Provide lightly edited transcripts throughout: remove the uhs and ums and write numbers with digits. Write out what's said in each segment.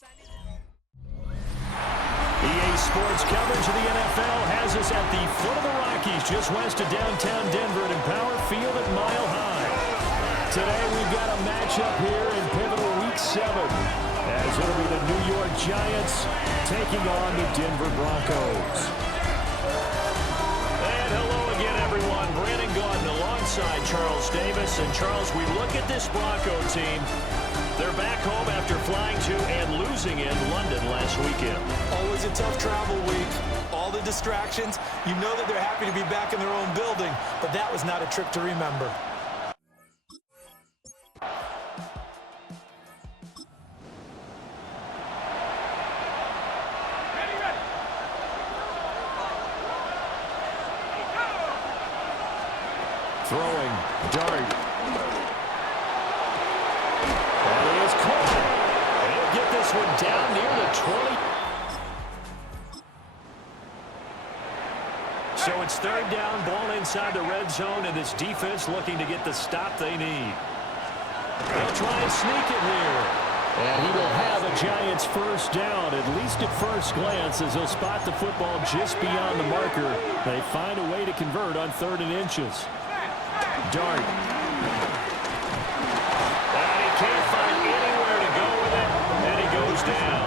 EA Sports coverage of the NFL has us at the foot of the Rockies, just west of downtown Denver at Empower Field at Mile High. Today we've got a matchup here in pivotal Week 7, as it'll be the New York Giants taking on the Denver Broncos. And hello again, everyone. Brandon Gaudin alongside Charles Davis. And Charles, we look at this Bronco team. They're back home after flying to and losing in London last weekend. Always a tough travel week. All the distractions. You know that they're happy to be back in their own building, but that was not a trip to remember. Throwing, dart. And he is caught. And he'll get this one down near the 20. So it's third down, ball inside the red zone, and this defense looking to get the stop they need. They'll try and sneak it here. And he will have a Giants first down, at least at first glance, as he'll spot the football just beyond the marker. They find a way to convert on 3rd and inches. Dart. And he can't find anywhere to go with it, and he goes down.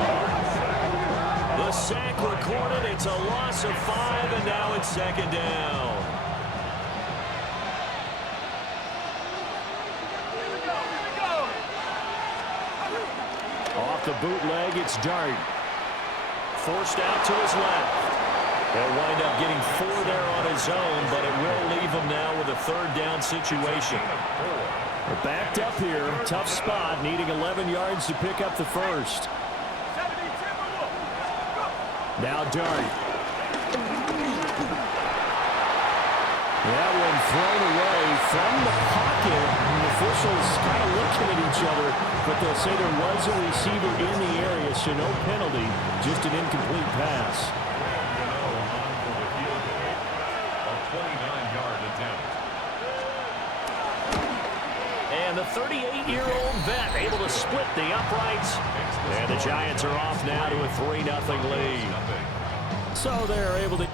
The sack recorded. It's a loss of 5, and now it's 2nd down. Off the bootleg, it's Dart. Forced out to his left. He'll wind up getting 4 there on his own, but it will leave him now with a 3rd down situation. We're backed up here. Tough spot, needing 11 yards to pick up the first. Now Dart. That one thrown away from the pocket. The officials kind of looking at each other, but they'll say there was a receiver in the area, so no penalty, just an incomplete pass. And the 38-year-old vet able to split the uprights. And the Giants are off now to a 3-0 lead. So they're able to...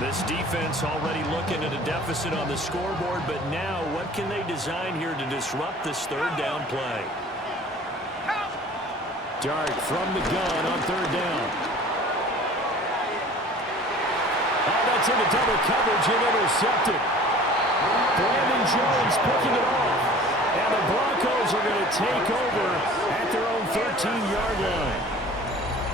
This defense already looking at a deficit on the scoreboard, but now what can they design here to disrupt this 3rd down play? Dart from the gun on 3rd down. Oh, that's into double coverage and intercepted. Brandon Jones picking it off. And the Broncos are going to take over at their own 13-yard line.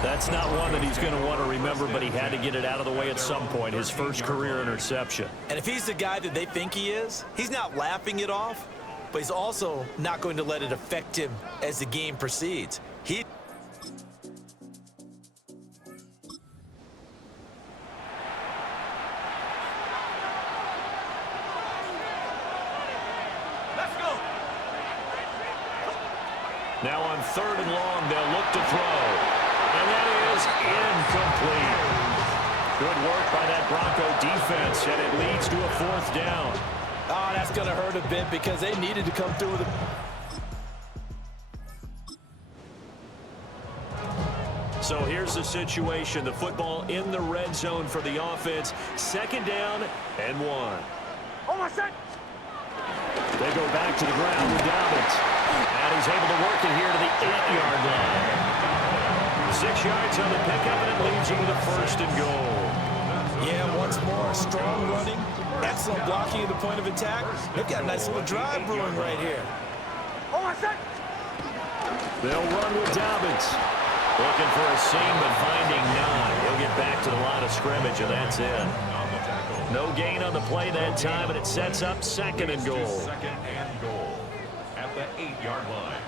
That's not one that he's going to want to remember, but he had to get it out of the way at some point, his first career interception. And if he's the guy that they think he is, he's not laughing it off, but he's also not going to let it affect him as the game proceeds. Now on 3rd and long, they'll look to throw. And that is incomplete. Good work by that Bronco defense, and it leads to a 4th down. Oh, that's going to hurt a bit because they needed to come through with it. So here's the situation. The football in the red zone for the offense. 2nd down and 1. They go back to the ground with Dobbins. And he's able to work it here to the 8-yard line. 6 yards on the pickup, and it leaves him with a 1st and goal. Yeah, once more, strong running, excellent blocking at the point of attack. They've got a nice little drive brewing right here. They'll run with Dobbins. Looking for a seam, but finding none. He'll get back to the line of scrimmage, and that's it. No gain on the play that time, and it sets up 2nd and goal. 2nd and goal at the 8-yard line.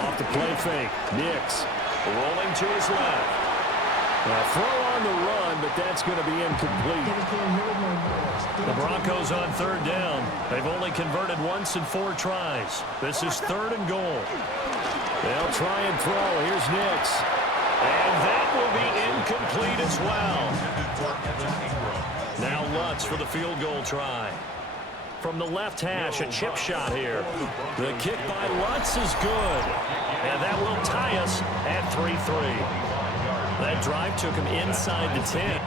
Off the play fake. Nix rolling to his left. Now throw on the run, but that's going to be incomplete. The Broncos on 3rd down. They've only converted once in 4 tries. This is 3rd and goal. They'll try and throw. Here's Nix. And that will be incomplete as well. Now Lutz for the field goal try. From the left hash, a chip shot here. The kick by Lutz is good. And that will tie us at 3-3. That drive took him inside the 10.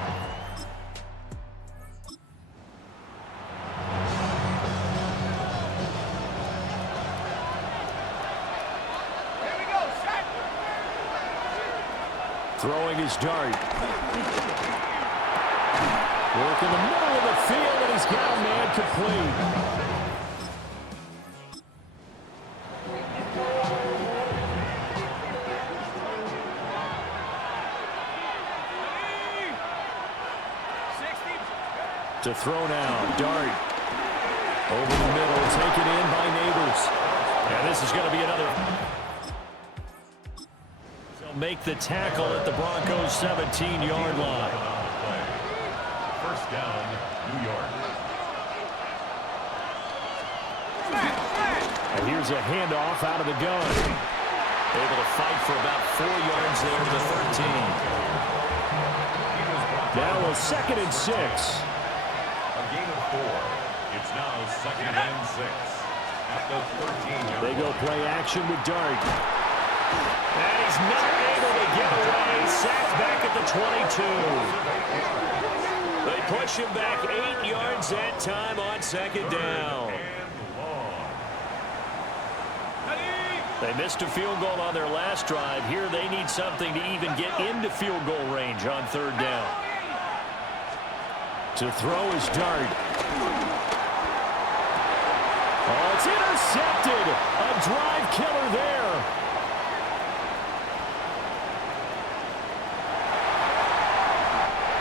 Throwing his dart. Work in the middle of the field, and he's got a man complete. To throw now, dart. Over the middle, taken in by Neighbors. And this is going to be another. They'll make the tackle at the Broncos' 17-yard line. First down, New York. And here's a handoff out of the gun. Able to fight for about 4 yards there to the 13. Now a 2nd and 6. A gain of 4. It's now 2nd and 6. At the 13-yard. They go play action with Dart. And he's not able to get away. Sacked back at the 22. They push him back 8 yards that time on 2nd down. They missed a field goal on their last drive. Here they need something to even get into field goal range on 3rd down. To throw is Dart. Oh, it's intercepted. A drive killer there.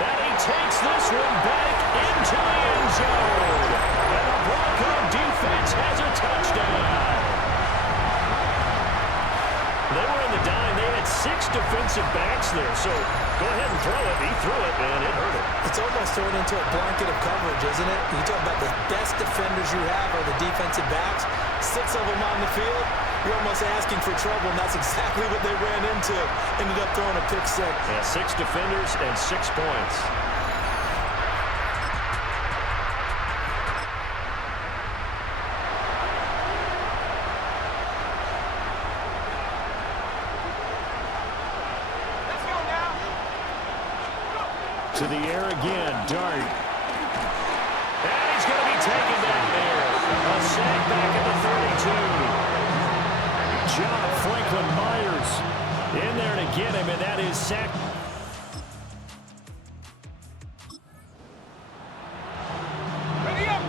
And he takes this one back into the end zone. And the Bronco defense has a touchdown. They were in the dime. They had 6 defensive backs there, so go ahead and throw it. He threw it, and it hurt him. It's almost turned into a blanket of coverage, isn't it? You talk about the best defenders you have are the defensive backs. 6 of them on the field. You're almost asking for trouble, and that's exactly what they ran into. Ended up throwing a pick 6. Yeah, 6 defenders and 6 points. To the air again, Dart. And he's going to be taken down there. A sack back at the 32. John Franklin Myers in there to get him, and that is sack. Ready up.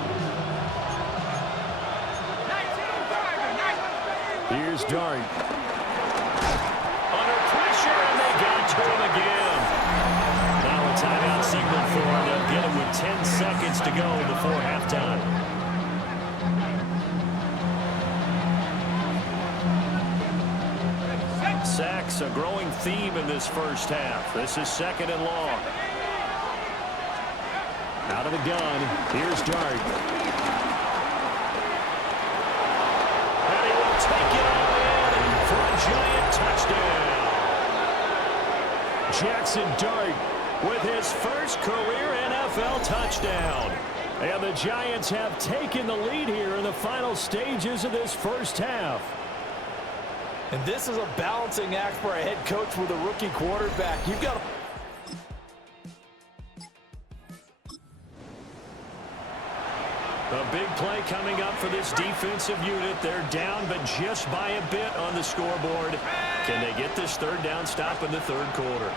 Here's Dart. Under pressure, and they got to him again. Now a timeout signal for them. They'll get it with 10 seconds to go before halftime. Sacks, a growing theme in this first half. This is 2nd and long. Out of the gun, here's Dart. And he will take it all in for a giant touchdown. Jackson Dart with his first career NFL touchdown. And the Giants have taken the lead here in the final stages of this first half. And this is a balancing act for a head coach with a rookie quarterback. You've got a big play coming up for this defensive unit. They're down, but just by a bit on the scoreboard. Can they get this 3rd down stop in the 3rd quarter?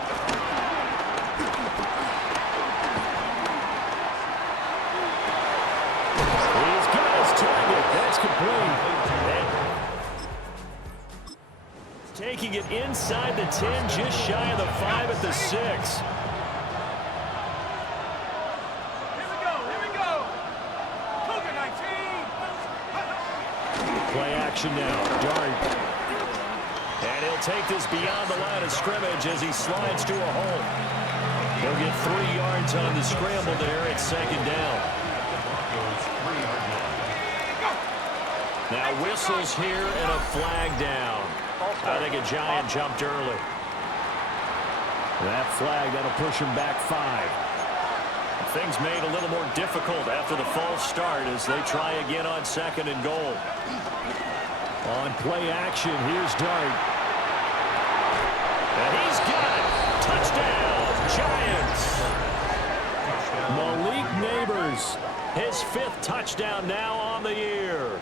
He's got his target. That's complete. Taking it inside the 10, just shy of the 5 at the 6. Here we go. Cougar 19. Play action now. Dart. And he'll take this beyond the line of scrimmage as he slides to a hole. He'll get 3 yards on the scramble there at 2nd down. Now whistles here and a flag down. I think a Giant jumped early. That flag, that'll push him back 5. Things made a little more difficult after the false start as they try again on 2nd and goal. On play action, here's Dart. And he's got it. Touchdown, Giants. Malik Neighbors, his 5th touchdown now on the year.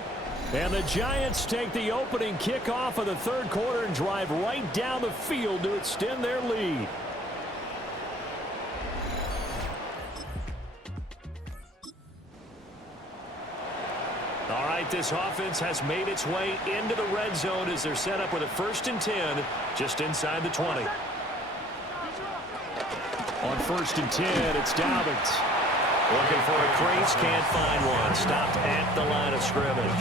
And the Giants take the opening kickoff of the 3rd quarter and drive right down the field to extend their lead. All right, this offense has made its way into the red zone as they're set up with a 1st and 10 just inside the 20. On 1st and 10, it's Dobbins. Looking for a crease, can't find one. Stopped at the line of scrimmage.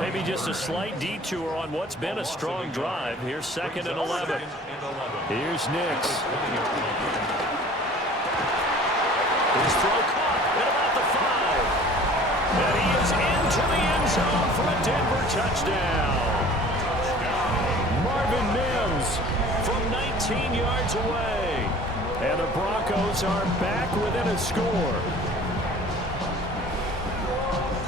Maybe just a slight detour on what's been a strong drive. Here's 2nd and 11. Here's Nix. His throw caught at about the 5. And he is into the end zone for a Denver touchdown. Marvin Mims from 19 yards away. And the Broncos are back within a score.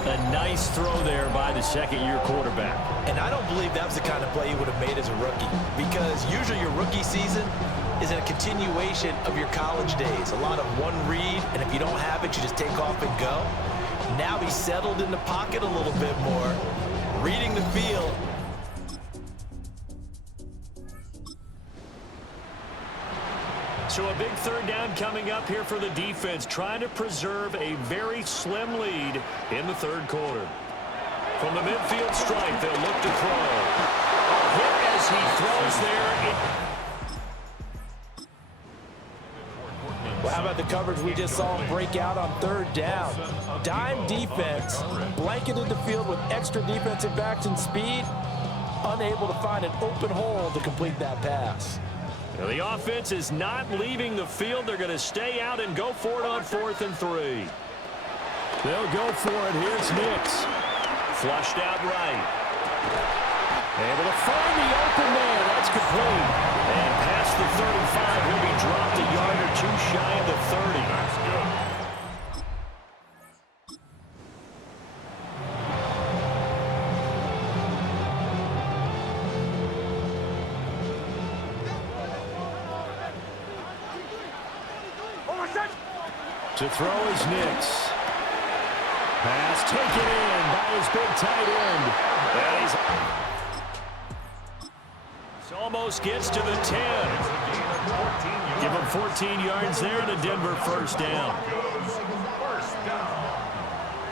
A nice throw there by the 2nd-year quarterback. And I don't believe that was the kind of play he would have made as a rookie, because usually your rookie season is a continuation of your college days. A lot of one read, and if you don't have it, you just take off and go. Now he's settled in the pocket a little bit more, reading the field. So a big 3rd down coming up here for the defense, trying to preserve a very slim lead in the 3rd quarter. From the midfield stripe, they'll look to throw. A hit as he throws there. Well, how about the coverage we just saw him break out on 3rd down? Dime defense, blanketed the field with extra defensive backs and speed, unable to find an open hole to complete that pass. Now the offense is not leaving the field. They're going to stay out and go for it on 4th and 3. They'll go for it. Here's Nix. Flushed out right. Able to find the open man. That's complete. And past the 35, he'll be dropped a yard or 2 shy of the 30. That's good. To throw is Nix. Pass taken in by his big tight end. And he almost gets to the 10. Give him 14 yards there and a Denver 1st down. First down.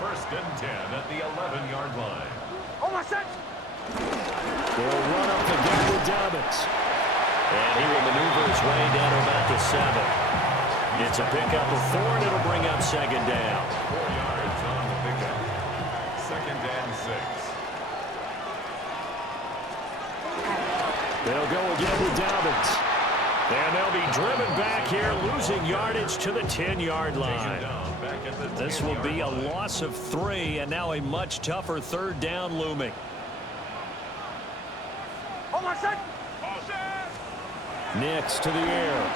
1st and 10 at the 11-yard line. They'll run up the gut with Dobbins. And he will maneuver his way down to about the 7. It's a pickup of 4, and it'll bring up 2nd down. 4 yards on the pickup. 2nd and 6. They'll go again with Dobbins. And they'll be driven back here, losing yardage to the 10-yard line. This will be a loss of 3, and now a much tougher 3rd down looming. Nix to the air.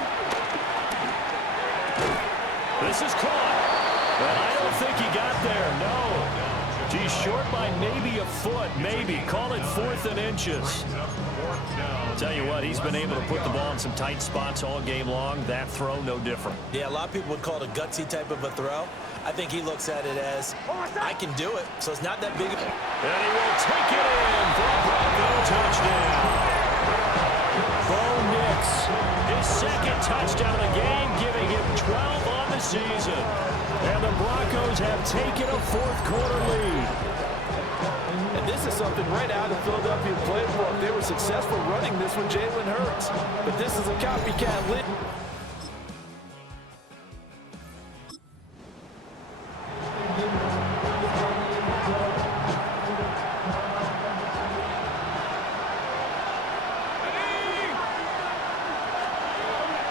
This is caught. But I don't think he got there, no. He's short by maybe a foot, maybe. Call it 4th and inches. Tell you what, he's been able to put the ball in some tight spots all game long. That throw, no different. Yeah, a lot of people would call it a gutsy type of a throw. I think he looks at it as, I can do it, so it's not that big. And he will take it in for a Bronco touchdown. Bo Nix, his 2nd touchdown of the game, giving him 12 on the season. And the Broncos have taken a 4th quarter lead. And this is something right out of Philadelphia playbook. They were successful running this with Jalen Hurts. But this is a copycat lead.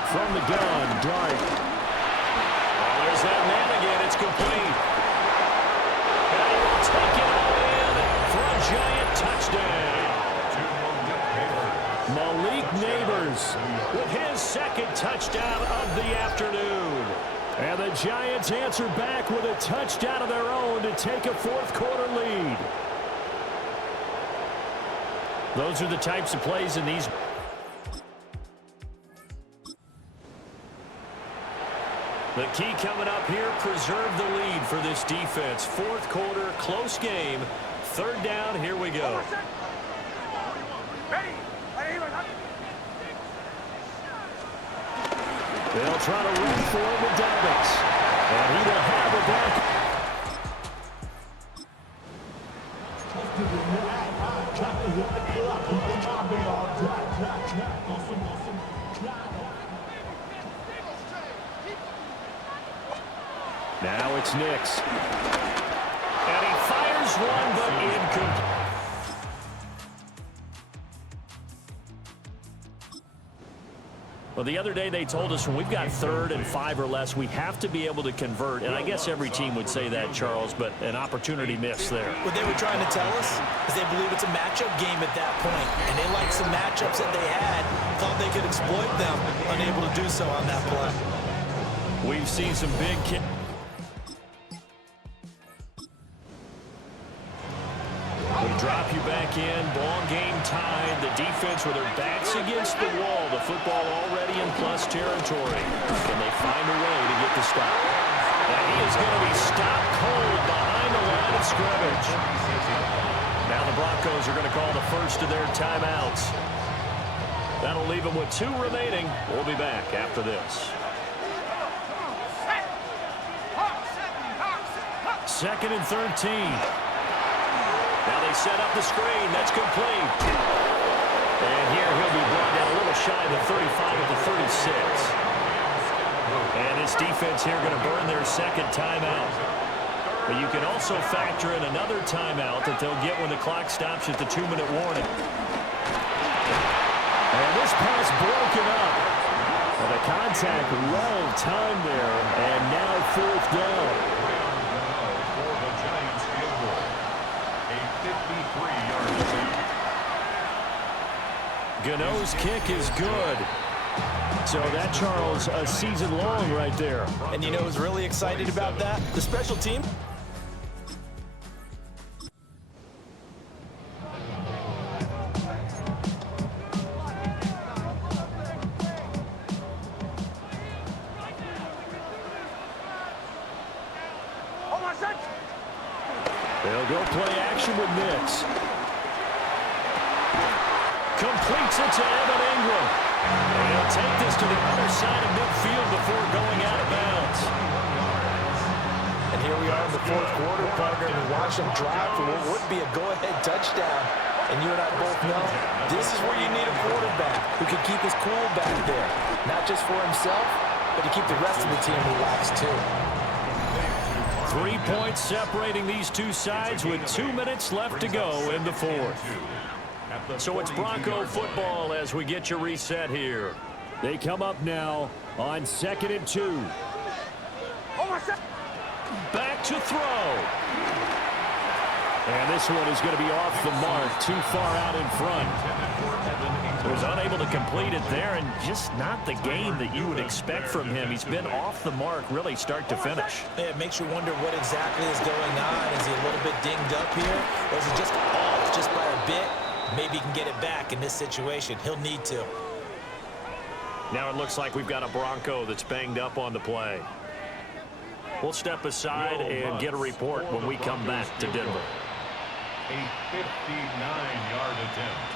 From the gun, Dart. Oh, there's that man again. It's complete. And he will take it all in for a giant touchdown. Malik Neighbors with his 2nd touchdown of the afternoon. And the Giants answer back with a touchdown of their own to take a fourth-quarter lead. Those are the types of plays in these. The key coming up here, preserve the lead for this defense. Fourth quarter, close game. Third down, here we go. They'll try to run for it with Dobbins. And he will have a back. Now it's Nix. And he fires one, but incomplete. Well, the other day they told us when we've got 3rd and 5 or less, we have to be able to convert. And I guess every team would say that, Charles, but an opportunity missed there. What they were trying to tell us is they believe it's a matchup game at that point. And they liked some matchups that they had, thought they could exploit them, unable to do so on that play. We've seen some big kicks. We drop you back in. Ball game tied. The defense with their backs against the wall. The football already in plus territory. Can they find a way to get the stop? And he is going to be stopped cold behind the line of scrimmage. Now the Broncos are going to call the first of their timeouts. That'll leave them with 2 remaining. We'll be back after this. 2nd and 13. Now they set up the screen. That's complete. And here he'll be brought down a little shy of the 35 at the 36. And this defense here going to burn their 2nd timeout. But you can also factor in another timeout that they'll get when the clock stops at the 2-minute warning. And this pass broken up. And the contact well timed there. And now 4th down. Gano's kick is good. So that, Charles, a season long right there. And you know who's really excited about that? The special team. They'll go play action with Nix. Completes it to Evan Ingram. And he'll take this to the other side of midfield before going out of bounds. And here we are in the 4th quarter, partner, and watch them drive for what would be a go-ahead touchdown. And you and I both know this is where you need a quarterback who can keep his cool back there. Not just for himself, but to keep the rest of the team relaxed too. 3 points separating these two sides with 2 minutes left to go in the 4th. So it's Bronco football as we get you reset here. They come up now on 2nd and 2. Back to throw. And this one is going to be off the mark, too far out in front. Was unable to complete it there, and just not the game that you would expect from him. He's been off the mark really start to finish. Yeah, it makes you wonder what exactly is going on. Is he a little bit dinged up here, or is he just off just by a bit? Maybe he can get it back in this situation. He'll need to. Now it looks like we've got a Bronco that's banged up on the play. We'll step aside and get a report when we come back to Denver. A 59-yard attempt.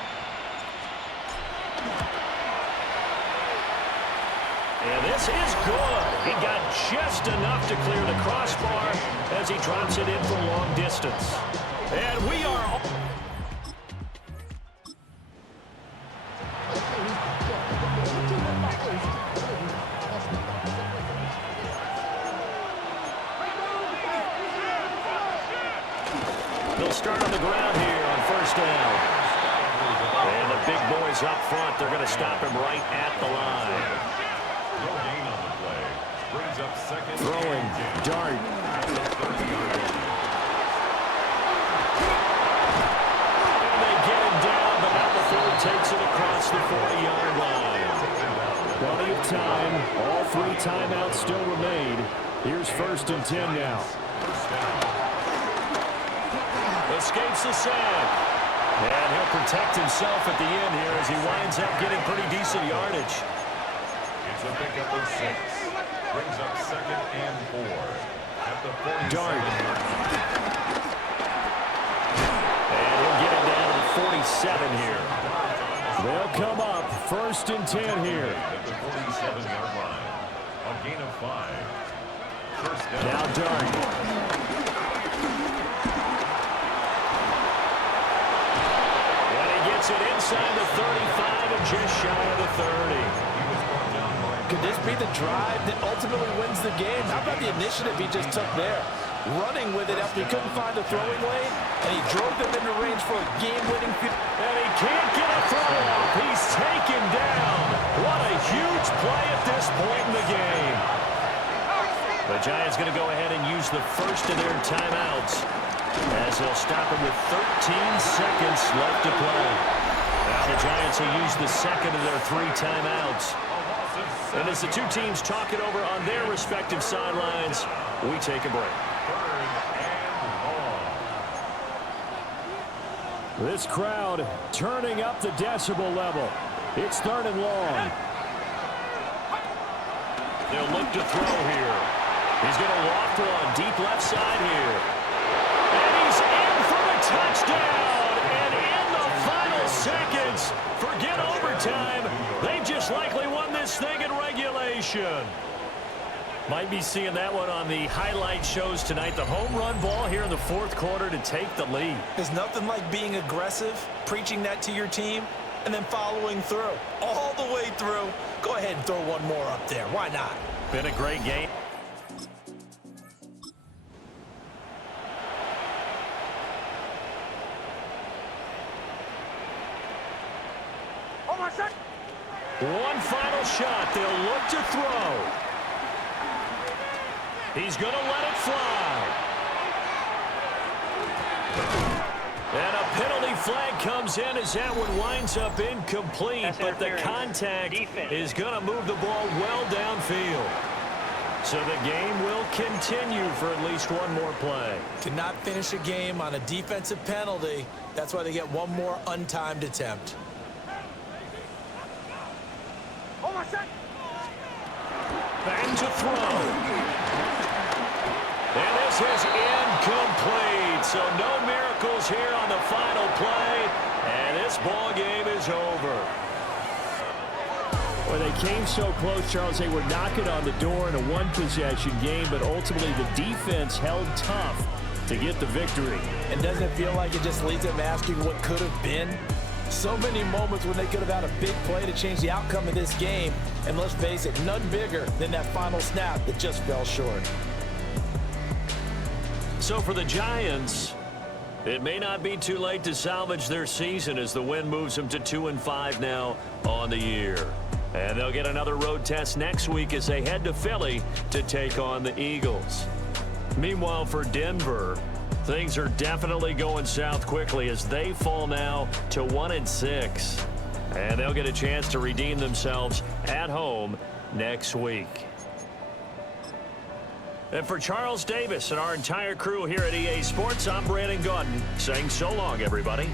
And this is good. He got just enough to clear the crossbar as he drops it in for long distance. And we are... They'll start on the ground here on 1st down. And the big boys up front, they're going to stop him right at the line. No gain on the play. Brings up 2nd. Throwing, dart. And they get him down, but not before he takes it across the 40-yard line. Well, you've time. All 3 timeouts still remain. Here's 1st and 10 now. Escapes the sack. And he'll protect himself at the end here as he winds up getting pretty decent yardage. It's a pickup of 6. Brings up 2nd and 4. At the 47. Dart. And he'll get it down to the 47 here. They'll come up 1st and 10 here. At the 47-yard line. A gain of 5. First down. Now Dart. And he gets it inside the 35 and just shy of the 30. Could this be the drive that ultimately wins the game? How about the initiative he just took there? Running with it after he couldn't find the throwing lane, and he drove them into range for a game-winning field. And he can't get a throw off. He's taken down. What a huge play at this point in the game. The Giants going to go ahead and use the first of their timeouts as they'll stop him with 13 seconds left to play. Now the Giants will use the second of their 3 timeouts. And as the 2 teams talk it over on their respective sidelines, we take a break. This crowd turning up the decibel level. It's 3rd and long. They'll look to throw here. He's going to loft one deep left side here. And he's in for the touchdown. And in the final seconds, forget overtime. They just likely won this thing in regulation. Might be seeing that one on the highlight shows tonight. The home run ball here in the 4th quarter to take the lead. There's nothing like being aggressive, preaching that to your team, and then following through. All the way through. Go ahead and throw one more up there. Why not? Been a great game. One final shot. They'll look to throw. He's going to let it fly. And a penalty flag comes in as that one winds up incomplete. But the contact is going to move the ball well downfield. So the game will continue for at least one more play. Cannot finish a game on a defensive penalty. That's why they get one more untimed attempt. Back to throw. And this is incomplete. So no miracles here on the final play. And this ball game is over. Well, they came so close, Charles. They were knocking on the door in a one-possession game, but ultimately the defense held tough to get the victory. And doesn't it feel like it just leaves them asking what could have been? So many moments when they could have had a big play to change the outcome of this game. And let's face it, none bigger than that final snap that just fell short. So for the Giants, it may not be too late to salvage their season as the win moves them to 2-5 now on the year. And they'll get another road test next week as they head to Philly to take on the Eagles. Meanwhile, for Denver, things are definitely going south quickly as they fall now to 1-6. And they'll get a chance to redeem themselves at home next week. And for Charles Davis and our entire crew here at EA Sports, I'm Brandon Gaudin saying so long, everybody.